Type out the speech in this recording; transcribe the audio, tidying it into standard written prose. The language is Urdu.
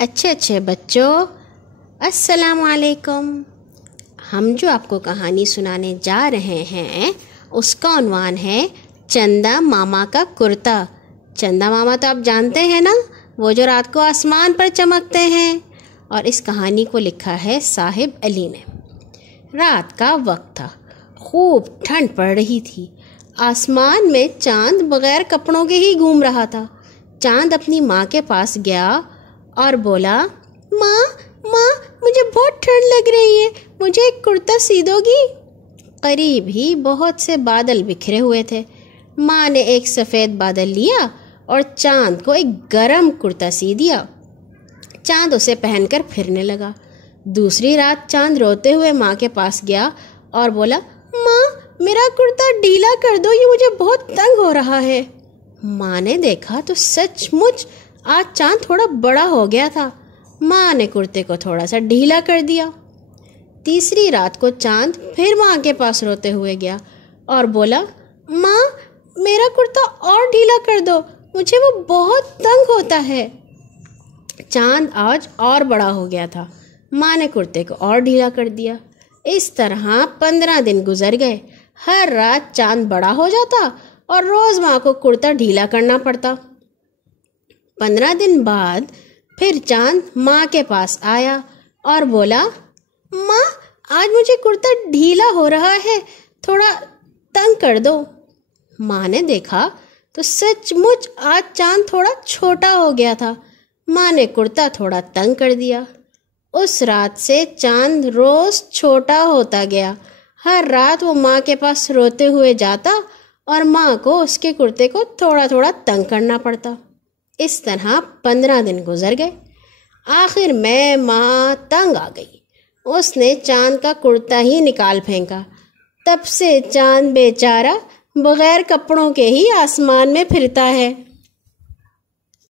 اچھے بچوں، السلام علیکم۔ ہم جو آپ کو کہانی سنانے جا رہے ہیں اس کا عنوان ہے چندا ماما کا کرتا۔ چندا ماما تو آپ جانتے ہیں نا، وہ جو رات کو آسمان پر چمکتے ہیں۔ اور اس کہانی کو لکھا ہے صاحب علی نے۔ رات کا وقت تھا، خوب ٹھنڈ پڑ رہی تھی۔ آسمان میں چاند بغیر کپڑوں کے ہی گھوم رہا تھا۔ چاند اپنی ماں کے پاس گیا اور بولا، ماں مجھے بہت ٹھنڈ لگ رہی ہے، مجھے ایک کرتا سی دو گی؟ قریب ہی بہت سے بادل بکھرے ہوئے تھے۔ ماں نے ایک سفید بادل لیا اور چاند کو ایک گرم کرتا سی دیا۔ چاند اسے پہن کر پھرنے لگا۔ دوسری رات چاند روتے ہوئے ماں کے پاس گیا اور بولا، ماں میرا کرتا ڈھیلا کر دو، یہ مجھے بہت تنگ ہو رہا ہے۔ ماں نے دیکھا تو سچ مچ آج چاند تھوڑا بڑا ہو گیا تھا۔ ماں نے کرتے کو تھوڑا سا ڈھیلا کر دیا۔ تیسری رات کو چاند پھر ماں کے پاس روتے ہوئے گیا اور بولا، ماں میرا کرتا اور ڈھیلا کر دو، مجھے وہ بہت تنگ ہوتا ہے۔ چاند آج اور بڑا ہو گیا تھا۔ ماں نے کرتے کو اور ڈھیلا کر دیا۔ اس طرح 15 دن گزر گئے۔ ہر رات چاند بڑا ہو جاتا اور روز ماں کو کرتا ڈھیلا کرنا پڑتا۔ 15 دن بعد پھر چاند ماں کے پاس آیا اور بولا، ماں آج مجھے کرتا ڈھیلا ہو رہا ہے، تھوڑا تنگ کر دو۔ ماں نے دیکھا تو سچ مچ آج چاند تھوڑا چھوٹا ہو گیا تھا۔ ماں نے کرتا تھوڑا تنگ کر دیا۔ اس رات سے چاند روز چھوٹا ہوتا گیا۔ ہر رات وہ ماں کے پاس روتے ہوئے جاتا اور ماں کو اس کے کرتے کو تھوڑا تھوڑا تنگ کرنا پڑتا۔ اس طرح 15 دن گزر گئے۔ آخر میں ماں تنگ آ گئی۔ اس نے چاند کا کرتا ہی نکال پھینکا۔ تب سے چاند بیچارہ بغیر کپڑوں کے ہی آسمان میں پھرتا ہے۔